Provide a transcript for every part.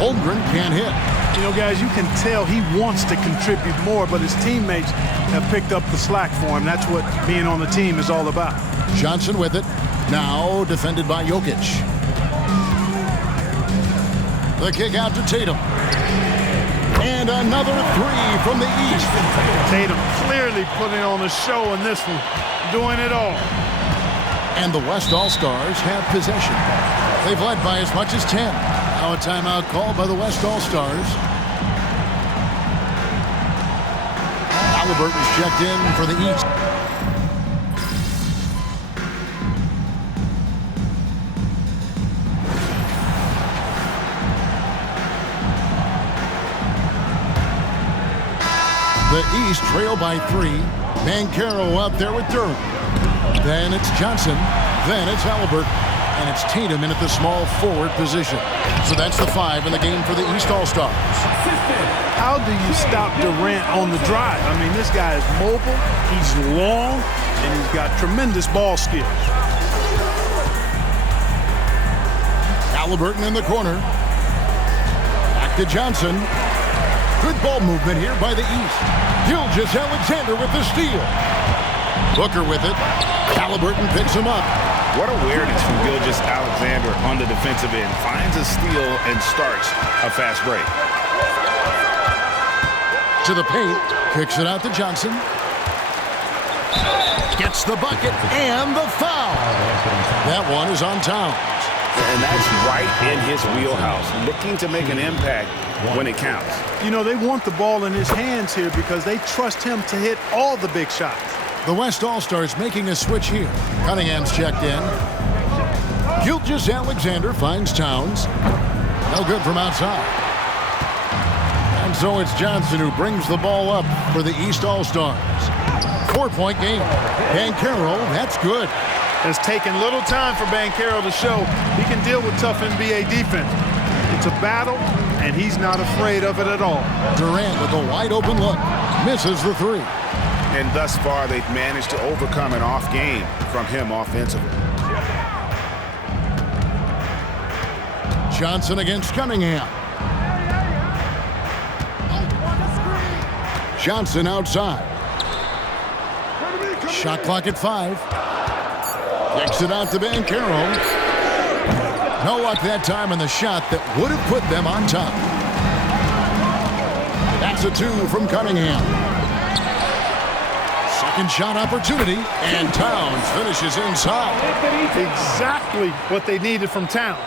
Holmgren can't hit. You know, guys, you can tell he wants to contribute more, but his teammates have picked up the slack for him. That's what being on the team is all about. Johnson with it. Now defended by Jokic. The kick out to Tatum. And another three from the East. Tatum clearly putting on a show in this one, doing it all. And the West All-Stars have possession. They've led by as much as 10. Now a timeout called by the West All-Stars. Halliburton's checked in for the East. The East trail by 3. Banchero up there with Durham. Then it's Johnson. Then it's Halliburton. And it's Tatum in at the small forward position. So that's the 5 in the game for the East All-Stars. How do you stop Durant on the drive? I mean, this guy is mobile, he's long, and he's got tremendous ball skills. Halliburton in the corner. Back to Johnson. Good ball movement here by the East. Gilgeous-Alexander with the steal. Booker with it. Halliburton picks him up. What awareness from Gilgeous-Alexander on the defensive end. Finds a steal and starts a fast break. To the paint. Kicks it out to Johnson. Gets the bucket and the foul. That one is on Towns. And that's right in his wheelhouse. Looking to make an impact when it counts. You know, they want the ball in his hands here because they trust him to hit all the big shots. The West All-Stars making a switch here. Cunningham's checked in. Gilgeous-Alexander finds Towns. No good from outside. And so it's Johnson who brings the ball up for the East All-Stars. 4-point game. Banchero, that's good. It's taken little time for Banchero to show he can deal with tough NBA defense. It's a battle, and he's not afraid of it at all. Durant with a wide open look. Misses the 3. And thus far, they've managed to overcome an off game from him offensively. Johnson against Cunningham. Johnson outside. Shot clock at 5. Kicks it out to Banchero. No luck that time on the shot that would have put them on top. That's a 2 from Cunningham. Second shot opportunity, and Towns finishes inside. Exactly what they needed from Towns.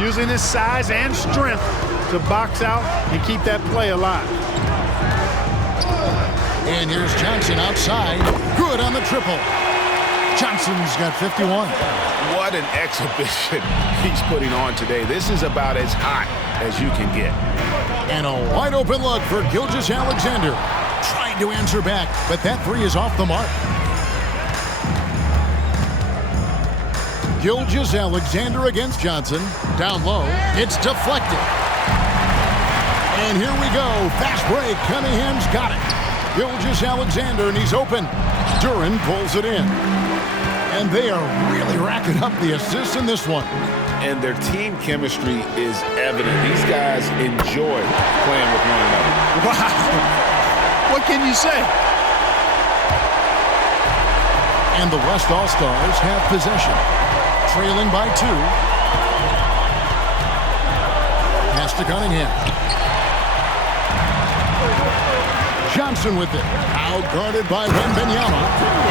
Using his size and strength to box out and keep that play alive. And here's Johnson outside. Good on the triple. Johnson's got 51. What an exhibition he's putting on today. This is about as hot as you can get. And a wide open look for Gilgeous-Alexander. Trying to answer back, but that 3 is off the mark. Gilgeous-Alexander against Johnson. Down low. It's deflected. And here we go. Fast break. Cunningham's got it. Gilgeous-Alexander, and he's open. Duran pulls it in. And they are really racking up the assists in this one. And their team chemistry is evident. These guys enjoy playing with one another. Wow. What can you say? And the West All-Stars have possession. Trailing by 2. Pass to Cunningham. Johnson with it. Out guarded by Wembanyama.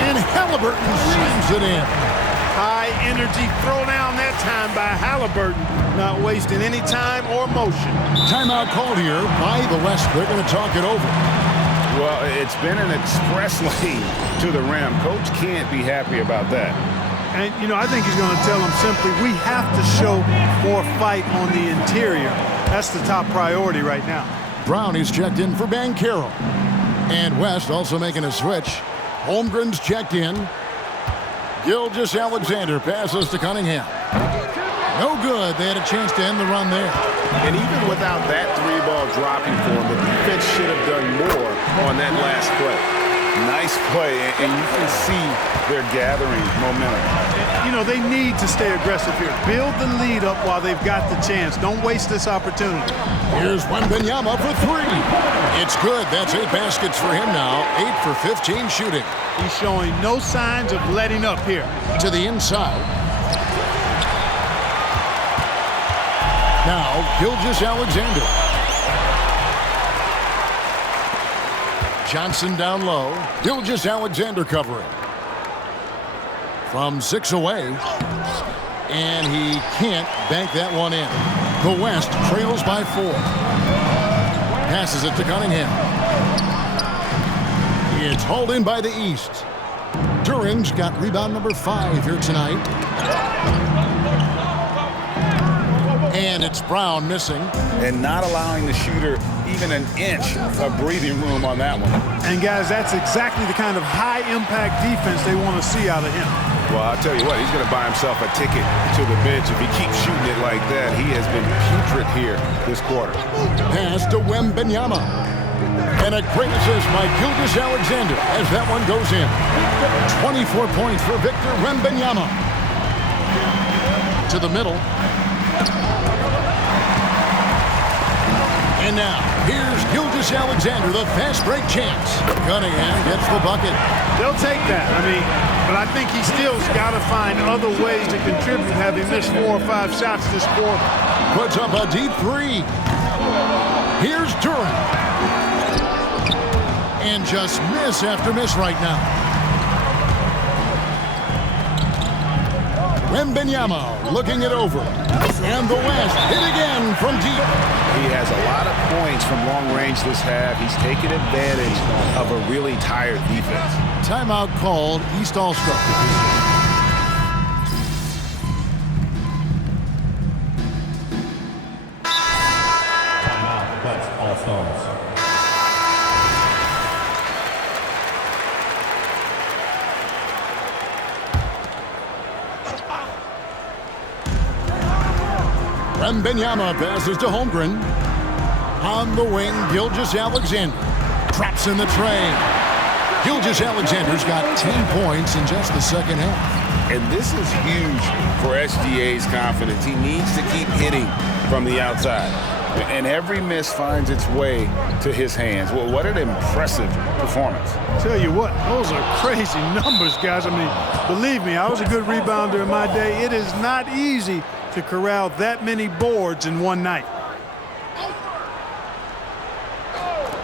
And Halliburton slams it in. High energy throwdown that time by Halliburton. Not wasting any time or motion. Timeout called here by the West. They're going to talk it over. Well, it's been an express lane to the rim. Coach can't be happy about that. And, you know, I think he's going to tell them simply, we have to show more fight on the interior. That's the top priority right now. Brown is checked in for Banchero. And West also making a switch. Holmgren's checked in. Gilgeous-Alexander passes to Cunningham. No good. They had a chance to end the run there. And even without that 3-ball dropping for him, the defense should have done more on that last play. Nice play, and you can see they're gathering momentum. You know, they need to stay aggressive here. Build the lead up while they've got the chance. Don't waste this opportunity. Here's Wembanyama for three. It's good. That's 8 baskets for him now. 8 for 15 shooting. He's showing no signs of letting up here. To the inside. Now, Gilgeous-Alexander. Johnson down low. Gilgeous-Alexander covering. From 6 away. And he can't bank that one in. The West trails by 4. Passes it to Cunningham. It's hauled in by the East. Duran's got rebound number 5 here tonight. And it's Brown missing. And not allowing the shooter even an inch of breathing room on that one. And guys, that's exactly the kind of high-impact defense they want to see out of him. Well, I'll tell you what, he's going to buy himself a ticket to the bench. If he keeps shooting it like that, he has been putrid here this quarter. Pass to Wembanyama. And a great assist by Gilgeous-Alexander as that one goes in. 24 points for Victor Wembanyama. To the middle. And now, here's Gilgeous-Alexander, the fast break chance. Cunningham gets the bucket. They'll take that. But I think he still's got to find other ways to contribute, having missed 4 or 5 shots this quarter. Puts up a deep 3. Here's Durant. And just miss after miss right now. Wembanyama looking it over. And the West hit again from deep. He has a lot of points from long range this half. He's taken advantage of a really tired defense. Timeout called, East All-Star. Timeout, that's All-Stars. Wembanyama passes to Holmgren. On the wing, Gilgeous-Alexander. Traps in the tray. Gilgeous-Alexander's got 10 points in just the second half. And this is huge for SGA's confidence. He needs to keep hitting from the outside. And every miss finds its way to his hands. Well, what an impressive performance. Tell you what, those are crazy numbers, guys. Believe me, I was a good rebounder in my day. It is not easy to corral that many boards in one night.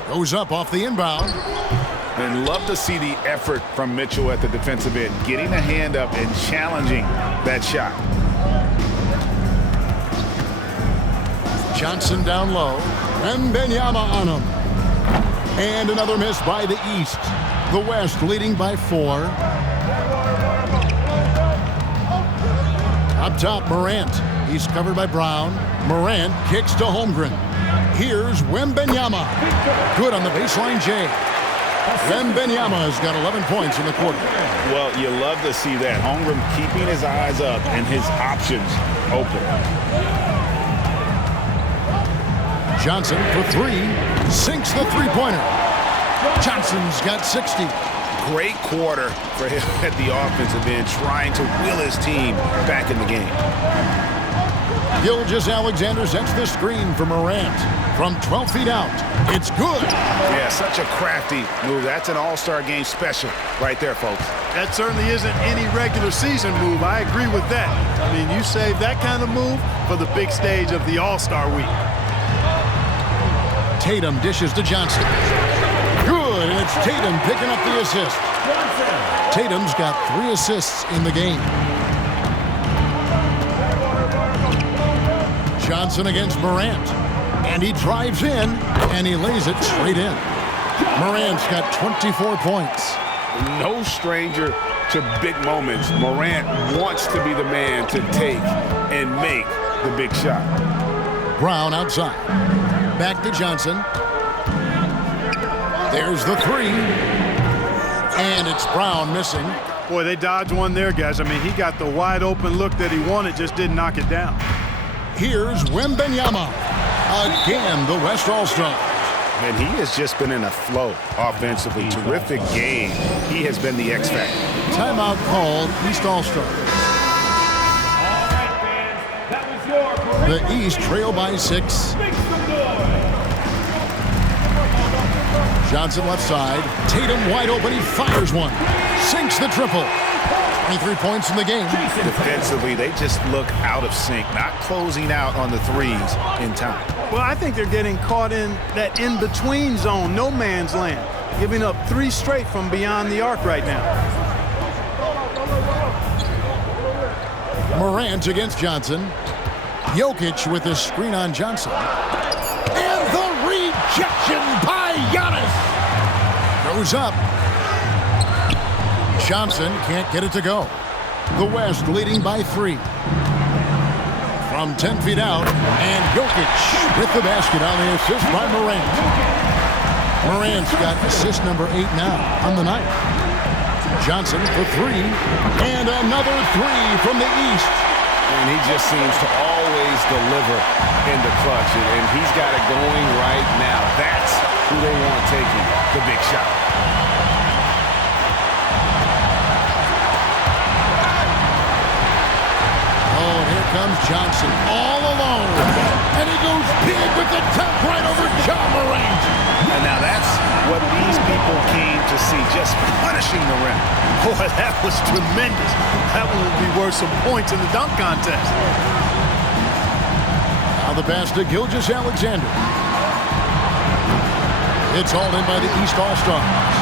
Goes up off the inbound. And love to see the effort from Mitchell at the defensive end, getting a hand up and challenging that shot. Johnson down low. Wembanyama on him. And another miss by the East. The West leading by 4. Up top, Morant. He's covered by Brown. Morant kicks to Holmgren. Here's Wembanyama. Good on the baseline, Jay. Wembanyama has got 11 points in the quarter. Well, you love to see that. Holmgren keeping his eyes up and his options open. Johnson for 3. Sinks the three-pointer. Johnson's got 60. Great quarter for him at the offensive end, trying to will his team back in the game. Gilgeous-Alexander sets the screen for Morant. From 12 feet out, it's good. Yeah, such a crafty move. That's an all-star game special right there, folks. That certainly isn't any regular season move. I agree with that. You save that kind of move for the big stage of the All-Star week. Tatum dishes to Johnson. Good, and it's Tatum picking up the assist. Tatum's got 3 assists in the game. Johnson against Morant. And he drives in, and he lays it straight in. Morant's got 24 points. No stranger to big moments. Morant wants to be the man to take and make the big shot. Brown outside. Back to Johnson. There's the 3. And it's Brown missing. Boy, they dodged one there, guys. He got the wide open look that he wanted, just didn't knock it down. Here's Wembanyama. Again, the West All-Star. And he has just been in a flow offensively. Terrific game. He has been the X factor. Timeout called, East All-Stars. The East trail by 6. Johnson left side. Tatum wide open. He fires one. Sinks the triple. 23 points in the game. Defensively, they just look out of sync, not closing out on the threes in time. Well, I think they're getting caught in that in-between zone, no man's land, giving up 3 straight from beyond the arc right now. Morant against Johnson. Jokic with a screen on Johnson. And the rejection by Giannis. Goes up. Johnson can't get it to go. The West leading by 3. From 10 feet out, and Jokic with the basket on the assist by Morant. Morant's got assist number 8 now on the night. Johnson for 3, and another 3 from the East. And he just seems to always deliver in the clutch, and he's got it going right now. That's who they want taking the big shot. Oh, and here comes Johnson all alone. And he goes big with the top right over John Morant. And now that's what these people came to see, just punishing the rim. Boy, that was tremendous. That one would be worth some points in the dunk contest. Now the pass to Gilgeous-Alexander. It's hauled in by the East All-Stars.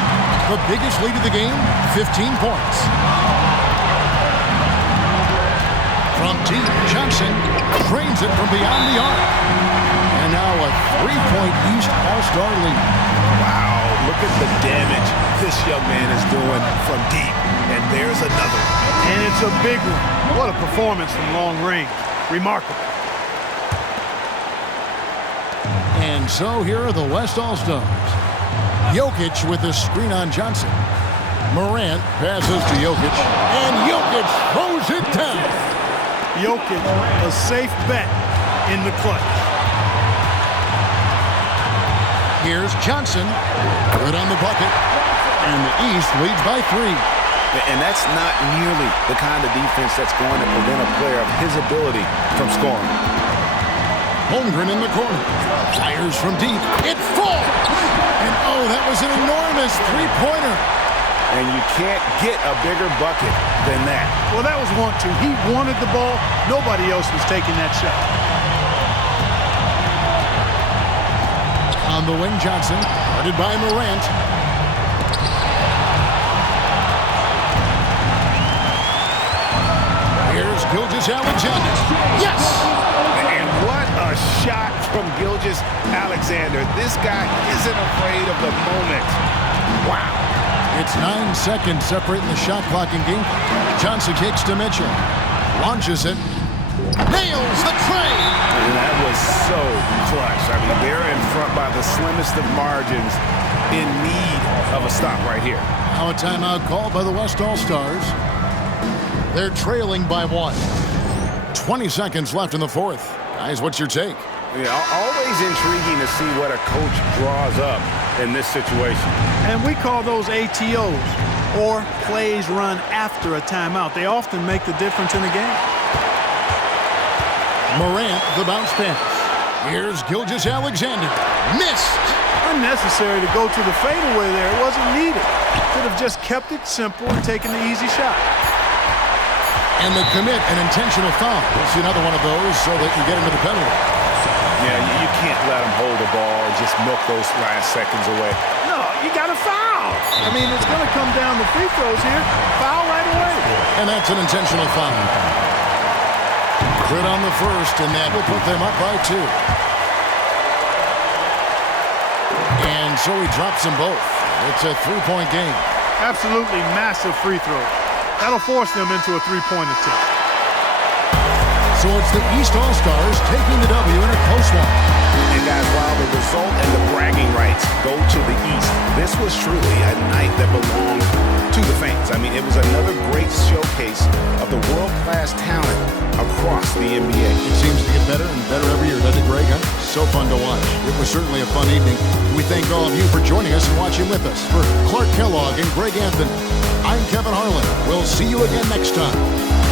The biggest lead of the game, 15 points. From deep, Johnson drains it from beyond the arc. And now a 3-point East All-Star lead. Wow, look at the damage this young man is doing from deep. And there's another. And it's a big one. What a performance from long range. Remarkable. And so here are the West All-Stars. Jokic with a screen on Johnson. Morant passes to Jokic. And Jokic throws it down. Jokic, a safe bet in the clutch. Here's Johnson. Good on the bucket. And the East leads by 3. And that's not nearly the kind of defense that's going to prevent a player of his ability from scoring. Holmgren in the corner. Fires from deep. It falls. And oh, that was an enormous three-pointer. And you can't get a bigger bucket than that. Well, that was 1-2. He wanted the ball. Nobody else was taking that shot. On the wing, Johnson. Guarded by Morant. Here's Gilgeous-Alexander. Yes! And what a shot from Gilgeous-Alexander. This guy isn't afraid of the moment. Wow. It's 9 seconds separating the shot clock in game. Johnson kicks to Mitchell. Launches it. Nails the tray. And that was so clutch. I mean, they're in front by the slimmest of margins, in need of a stop right here. Now a timeout called by the West All-Stars. They're trailing by 1. 20 seconds left in the fourth. Guys, what's your take? Yeah, always intriguing to see what a coach draws up in this situation. And we call those ATOs, or plays run after a timeout. They often make the difference in the game. Morant, the bounce pass. Here's Gilgeous-Alexander. Missed. Unnecessary to go to the fadeaway there. It wasn't needed. Could have just kept it simple and taken the easy shot. And they commit an intentional foul. We'll see another one of those so they can get into the penalty. Yeah, you can't let them hold the ball and just milk those last seconds away. No, you got to foul. I mean, it's going to come down to free throws here. Foul right away. And that's an intentional foul. Good on the first, and that will put them up by 2. And so he drops them both. It's a 3-point game. Absolutely massive free throw. That'll force them into a 3-point attempt. So it's the East All-Stars taking the W in a close one. And guys, while the result and the bragging rights go to the East, this was truly a night that belonged to the fans. I mean, it was another great showcase of the world-class talent across the NBA. It seems to get better and better every year, doesn't it, Greg? Huh? so fun to watch. It was certainly a fun evening. We thank all of you for joining us and watching with us. For Clark Kellogg and Greg Anthony, I'm Kevin Harlan. We'll see you again next time.